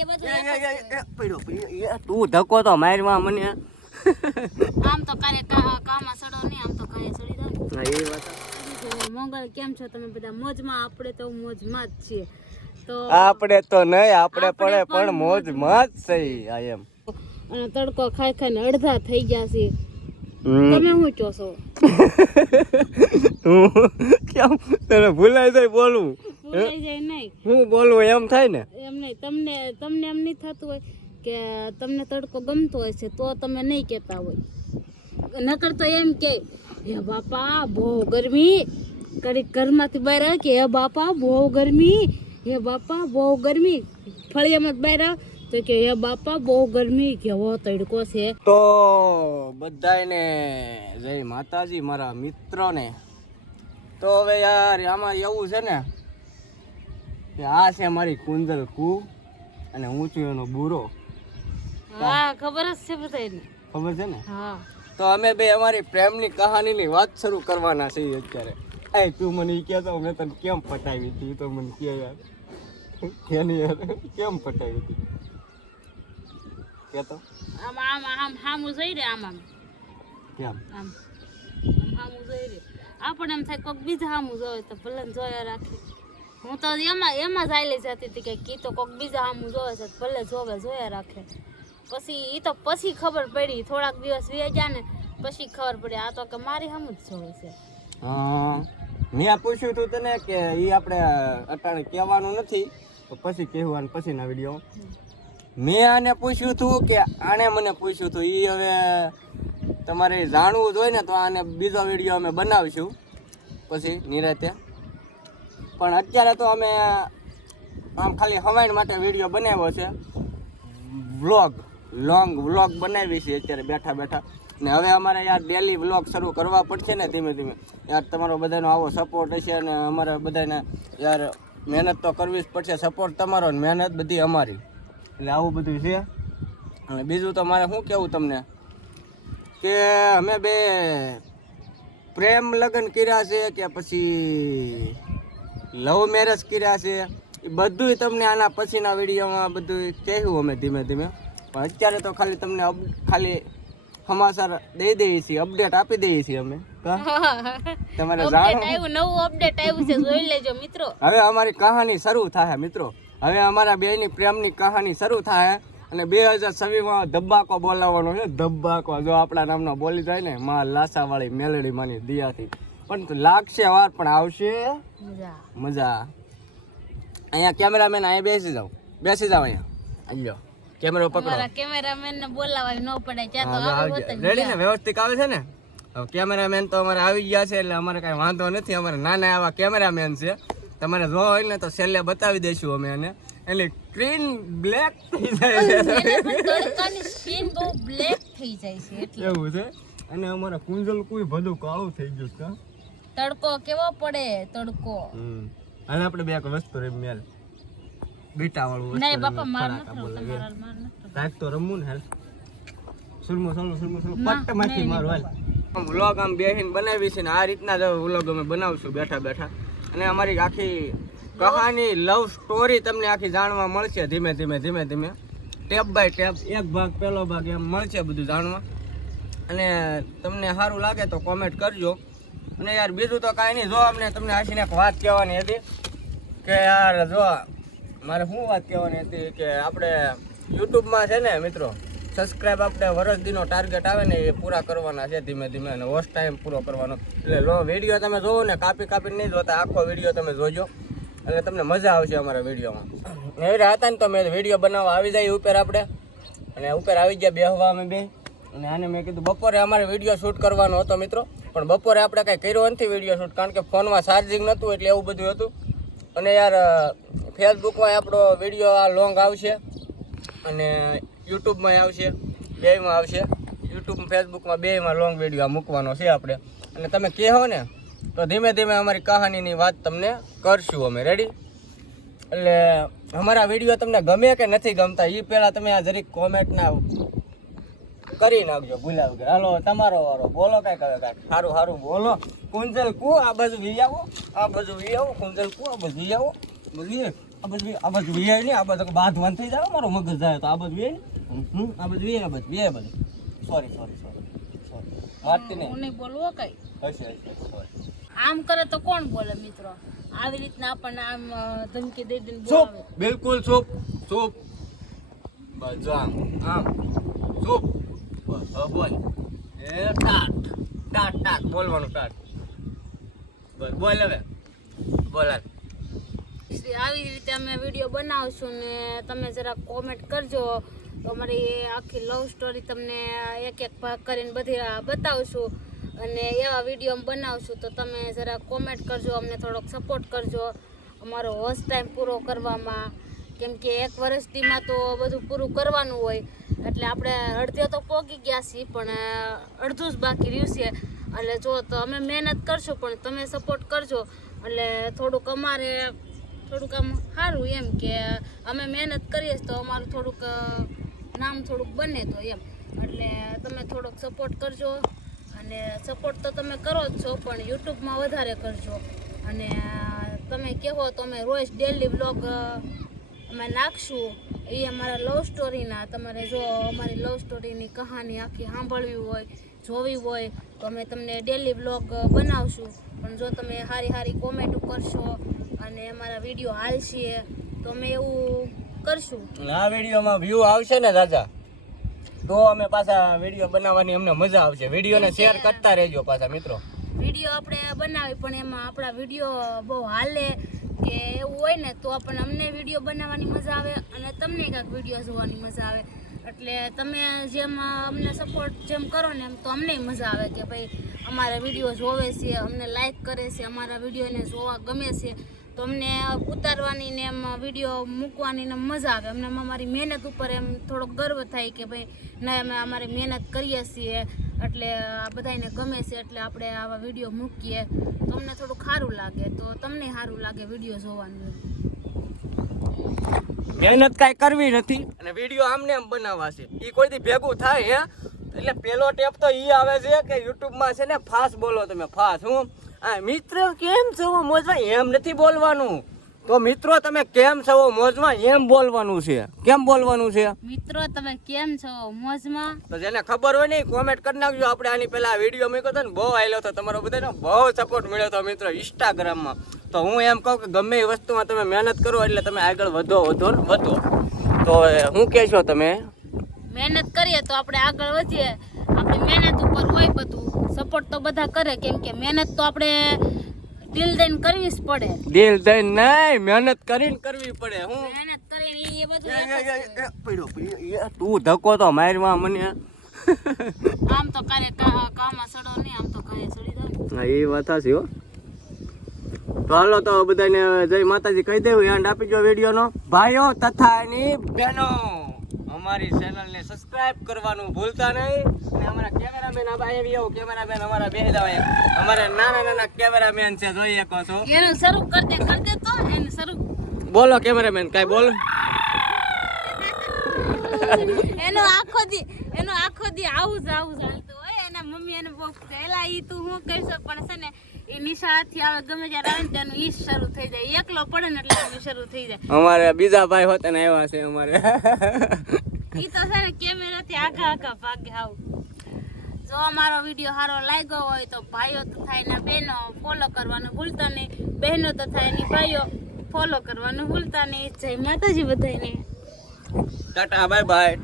એ બધું પડ્યો તું ધક્કો તો મારવા મને આમ તો કાલે કામાં સડો નહીં, આમ તો કાલે સડી જાય. એ વાત મોંગલ કેમ છો તમે બધા? મોજમાં. આપણે તો મોજમાં જ છીએ. તો આપણે તો નહીં, આપણે પણ મોજમાં જ સહી આ એમ. અને તડકો ખાઈ ખાઈને અડધા થઈ ગયા છે. તમે શું કહો છો? કેમ તને ભૂલાઈ જાય બોલવું? ભૂલાઈ જાય નહીં, હું બોલવું એમ થાય ને? એમ નહીં. તમને એમ નહીં થતું હોય કે તમને તડકો ગમતો હોય છે તો તમે નહીં કહેતા હોય. નકર તો એમ કે હે બાપા બહુ ગરમી, કડીક ઘરમાંથી બહાર આવે કે હે બાપા બહુ ગરમી, હે બાપા બહુ ગરમી. ફળિયામાં બહાર આવે તો કે હે બાપા બહુ ગરમી, કેવો તડકો છે. તો બધાને જય માતાજી મારા મિત્રોને. તો હવે યાર આમાં એવું છે ને કે આ છે મારી કુંજલ કુ અને હું છું એનો બુરો. હા ખબર જ છે બધાને. ખબર છે ને? હા. તો અમે બે અમારી પ્રેમની કહાનીની વાત શરૂ કરવાના છીએ અત્યારે. એ તું મને એ કહેતો મેં તને કેમ પટાવી હતી તો મને કહે યાર. કેની યાર કેમ પટાવી હતી કહેતો? આમ આમ આમ હામું જોઈ રે, આમ આમ કેમ આમ હામું જોઈ રે. આપણે એમ થાય કોઈક બીજા હામું જોવે તો ભલે ને જોયા રાખે. હું તો એમાં જ આવેલી જતી હતી કે કી તો કોઈક બીજા હામું જોવે છે ભલે જોયા રાખે. પછી એ તો પછી ખબર પડી, થોડાક દિવસ વી ગયા ને પછી ખબર પડી આ તો કે મારી હામું જ જોવે છે. મેં પૂછ્યું હતું તને કે એ આપણે અટાણે કહેવાનું નથી તો પછી કહેવાનું પછીના વિડીયો. મેં આને પૂછ્યું હતું કે આણે મને પૂછ્યું હતું. એ હવે તમારે જાણવું જોઈએ ને તો આને બીજો વિડીયો અમે બનાવીશું પછી નિરાતે. પણ અત્યારે તો અમે આમ ખાલી હવાઈન માટે વિડીયો બનાવ્યો છે. લોંગ વ્લોગ બનાવી છે અત્યારે બેઠા બેઠા. ને હવે અમારે યાર ડેલી વ્લોગ શરૂ કરવા પડશે ને ધીમે ધીમે. યાર તમારો બધાનો આવો સપોર્ટ હશે અને અમારે બધાને યાર મહેનત તો કરવી જ પડશે. સપોર્ટ તમારો ને મહેનત બધી અમારી. એટલે આવું બધું છે. અને બીજું તો મારે શું કહેવું તમને કે અમે બે પ્રેમ લગ્ન કર્યા છે કે પછી લવ મેરેજ કર્યા છે એ બધું તમને આના પછીના વિડીયોમાં બધું કહેવું અમે ધીમે ધીમે. પણ અત્યારે તો ખાલી તમને ખાલી સમાચાર દઈ દઈએ છીએ, અપડેટ આપી દઈએ છીએ અમે. તમારે જાણો નવું અપડેટ આવ્યું છે, જોઈ લેજો મિત્રો. હવે અમારી કહાની શરૂ થાય મિત્રો. હવે અમારા બેની પ્રેમની કહાની શરૂ થાય અને 2026માં ધબ્બાકો બોલાવવાનો છે. ધબ્બાકો જો આપણા નામનો બોલી જાય ને માં લાસાવાળી મેલડી માની દિયાથી. પણ લાગશે વાર પણ આવશે મજા. અહીંયા કેમેરામેન અહીંયા બેસી જાવ અહીંયા. અહીંયા કેમેરો પકડો. કેમેરામેન ને બોલાવાય ન પડે ત્યાં તો રેડી ને વ્યવસ્થિત આવે છે ને. હવે કેમેરામેન તો અમારે આવી ગયા છે એટલે અમારે કઈ વાંધો નથી. અમારે નાના આવા કેમેરામેન છે. તમારે જો હોય ને તો છેલ્લે બતાવી દઈશું અમે એને. એટલે સ્ક્રીન બ્લેક થઈ જાય છે. સ્ક્રીન બહુ બ્લેક થઈ જાય છે એટલે એવું છે. અને અમારા કુંજલ કોઈ બધું કાળું થઈ ગયું છે. તડકો કેવો પડે તડકો. અને આપણે બે વસ્તુ રે મેલ બીટા વાળું નહીં બાપા માર નથી કાક તો રમવું ને હાલ. સુલમો પટ્ટ માંથી મારો હાલ. વ્લોગ આમ બેહીને બનાવી છે ને આ રીતના જ વ્લોગ અમે બનાવશું બેઠા બેઠા. અને અમારી આખી કહાની લવ સ્ટોરી તમને આખી જાણવા મળશે ધીમે ધીમે ટેપ બાય ટેપ. એક ભાગ પહેલો ભાગ એમ મળશે બધું જાણવા. અને તમને સારું લાગે તો કોમેન્ટ કરજો. અને યાર બીજું તો કાંઈ નહીં. જો અમને તમને આશીને એક વાત કહેવાની હતી કે યાર જો મારે શું વાત કહેવાની હતી કે આપણે યુટ્યુબમાં છે ને મિત્રો સબસ્ક્રાઈબ આપણે વર્ષ દીનો ટાર્ગેટ આવે ને એ પૂરા કરવાના છે ધીમે ધીમે. અને વોચ ટાઈમ પૂરો કરવાનો. એટલે વિડીયો તમે જોવો ને કાપી નહીં જોતા, આખો વિડીયો તમે જોજો એટલે તમને મજા આવશે અમારા વિડીયોમાં. એવી હતા ને તો મેં વિડીયો બનાવવા આવી જાય ઉપર આપણે. અને ઉપર આવી ગયા બેહવા અમે બે. અને આને મેં કીધું બપોરે અમારે વિડીયો શૂટ કરવાનો હતો મિત્રો. પણ બપોરે આપણે કાંઈ કર્યો નથી વિડીયો શૂટ કારણ કે ફોનમાં ચાર્જિંગ નહોતું એટલે એવું બધું હતું. અને યાર ફેસબુકમાં આપણો વિડીયો આ લોંગ આવશે અને યુટ્યુબમાં આવશે, બેયમાં આવશે. યુટ્યુબ ફેસબુકમાં બેયમાં લોંગ વિડીયો મૂકવાનો છે આપણે. અને તમે કહો ને તો ધીમે ધીમે અમારી કહાનીની વાત તમને કરશું અમે. રેડી? એટલે અમારા વિડીયો તમને ગમે કે નથી ગમતા એ પહેલાં તમે આ જરીક કોમેન્ટના કરી નાખજો ભૂલ્યા વગર. હાલો તમારો વારો બોલો કાંઈક હવે કાંઈક સારું બોલો. કુંજલ કુ આ બાજુ વી આવો, કુંજલ કુ આ બાજુ વી આવો. આ બાજુ વીઆઈ નહીં, આ બાજુ બાંધવાન થઈ જાય મારો મગજ જાય તો આ બાજુ વીઆઈ આ બાજુ વીઆઈ, આ બાજુ સોરી વાંચતી નહીં. હું નહીં બોલવો કઈ. હશે સોરી. આમ કરે તો કોણ બોલે મિત્રો? આવી રીતના આપણને આમ ધમકી દઈ દઈને ચૂપ, બોલાવે. બિલકુલ ચૂપ. બસ જો આમ ચૂપ. બસ હવે બોલ. એ ટાટ બોલવાનું ટાટ. બસ બોલ હવે. બોલ હાલ. આવી રીતે અમે વિડીયો બનાવશું ને તમે જરા કોમેન્ટ કરજો તો અમારી આખી લવ સ્ટોરી તમને એક ભાગ કરીને બધી બતાવશું અને એવા વિડીયો બનાવશું તો તમે જરા કોમેન્ટ કરજો, અમને થોડોક સપોર્ટ કરજો અમારો હોસ્ટ ટાઈમ પૂરો કરવામાં, કેમ કે 1 વર્ષથીમાં તો બધું પૂરું કરવાનું હોય એટલે આપણે અડધે તો પહોંચી ગયા છીએ પણ અડધું જ બાકી રહ્યું છે. એટલે જો તો અમે મહેનત કરશું પણ તમે સપોર્ટ કરજો એટલે થોડુંક અમારે થોડુંક આમ સારું એમ કે અમે મહેનત કરીએ તો અમારું થોડુંક નામ થોડુંક બને તો એમ એટલે તમે થોડોક સપોર્ટ કરજો અને સપોર્ટ તો તમે કરો જ છો પણ યુટ્યુબમાં વધારે કરજો અને તમે કહો તો અમે રોજ ડેલી વ્લોગ અમે નાખશું એ અમારા લવ સ્ટોરીના. તમારે જો અમારી લવ સ્ટોરીની કહાની આખી સાંભળવી હોય જોવી હોય તો અમે તમને ડેલી વ્લોગ બનાવશું પણ જો તમે સારી કોમેન્ટ કરશો અને અમારા વિડીયો હાલશે તો અમે એવું કરશું. આ વિડીયોમાં વ્યૂ આવશે ને રાજા તો અમે પાછા વિડીયો બનાવવાની અમને મજા આવશે. વિડીયોને શેર કરતા રહેજો પાછા મિત્રો. વિડીયો આપણે બનાવી પણ એમાં આપણા વિડીયો બહુ હાલે કે એવું હોય ને તો આપણને અમને વિડીયો બનાવવાની મજા આવે અને તમને કાંઈક વિડીયો જોવાની મજા આવે એટલે તમે જેમ અમને સપોર્ટ જેમ કરો ને એમ તો અમને મજા આવે કે ભાઈ અમારા વિડીયો જોવે છે, અમને લાઈક કરે છે, અમારા વિડીયોને જોવા ગમે છે તો અમને ઉતારવાની ને એમ વિડીયો મૂકવાની ને મજા આવે. અમને અમારી મહેનત ઉપર એમ થોડોક ગર્વ થાય કે ભાઈ ના અમે અમારી મહેનત કરીએ છીએ એટલે આ બધાને ગમે છે એટલે આપણે આવા વિડીયો મૂકીએ તો અમને થોડું સારું લાગે તો તમને સારું લાગે વિડીયો જોવાનું. મહેનત કાંઈ કરવી નથી અને વિડીયો આમને એમ બનાવવા છે એ કોઈથી ભેગું થાય હે એટલે પેલો ટેપ તો એ આવે છે કે યુટ્યુબમાં છે ને ફાસ્ટ બોલો તમે ફાસ્ટ. હું આ મિત્ર કેમ છો મોજમાં એમ નથી બોલવાનું તો મિત્રો તમે કેમ છો મોજમાં એમ બોલવાનું છે. કેમ બોલવાનું છે? મિત્રો તમે કેમ છો મોજમાં? તો જેને ખબર હોય ને કોમેન્ટ કરી નાખજો. આપણે આની પહેલા વિડીયો મૂક્યો હતો ને બહુ આવેલો હતો, તમારો બધાનો બહુ સપોર્ટ મળ્યો હતો મિત્રો ઇન્સ્ટાગ્રામમાં. તો હું એમ કહું કે ગમે એ વસ્તુમાં તમે મહેનત કરો એટલે તમે આગળ વધો. તો શું કહેશો તમે? મહેનત કરીએ તો આપણે આગળ વધીએ. આપણી મહેનત ઉપર હોય બધું. સપોર્ટ તો બધા કરે કેમ કે મહેનત તો આપણે દિલ દઈને કરવી જ પડે. દિલ દઈને નહીં, મહેનત કરીને કરવી પડે. હું મહેનત કરીને એ બધું તું ધક્કો તો મારમાં મને આમ તો કાલે કામાં સડો નહીં, આમ તો કાલે સડી જાય. હા એ વાત છે હો. તો હાલો તો બધાને જય માતાજી કહી દેવું. હેન્ડ આપી દો વિડીયોનો. ભાઈઓ તથા એની બહેનો અમારી ચેનલને સબસ્ક્રાઇબ કરવાનું ભૂલતા નહીં. અને અમારા કેમેરામેન આવી આવો કેમેરામેન અમારા બે જાવ. અમારા નાના કેમેરામેન છે જોઈ શકો છો. એનું શરૂ કર દે તો એનું શરૂ બોલો કેમેરામેન કાઈ બોલ. એનો આખો દી આવું જ હાલતું હોય. એના મમ્મી એને બહુ પહેલા ઈ તું હું કહીશ પણ છે ને એ નિશાળથી આવે ગમે ત્યારે આવે ને તેનું ઈ શરૂ થઈ જાય. એકલો પડે ને એટલે એનું શરૂ થઈ જાય. અમારે બીજા ભાઈ હોતે ને આવ્યા છે અમારે ઈ તો છે ને કેમેરાથી આખા ભાગે આવું. જો અમારો વિડીયો સારો લાગ્યો હોય તો ભાઈઓ તથા એના બહેનો ફોલો કરવાનું ભૂલતા નહીં, બહેનો તથા એની ભાઈઓ ફોલો કરવાનું ભૂલતા નહીં. જય માતાજી બધાને. Tata bye bye.